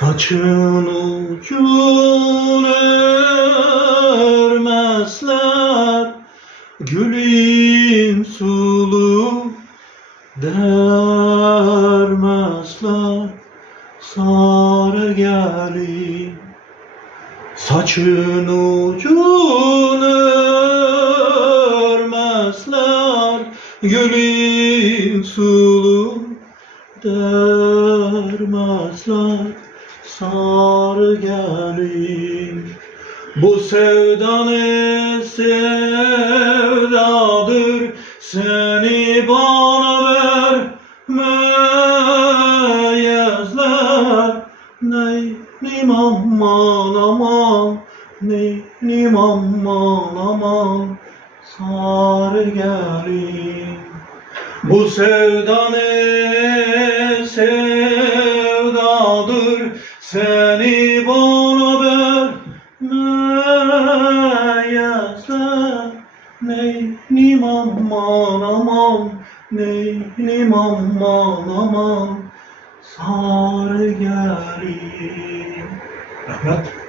Saçın ucun örmezler, gülün sulu dermezler, sarı gelin. Saçın ucun örmezler, gülün sulu dermezler, sarı gelin. Bu sevda ne sevdadır, seni bana vermeyezler. Neynim aman aman, neynim aman aman, sarı gelin. Bu sevda ne sevdadır, seni bana vermeyezler. Neynim aman aman, neynim aman aman, sarı gelin. Rahmet.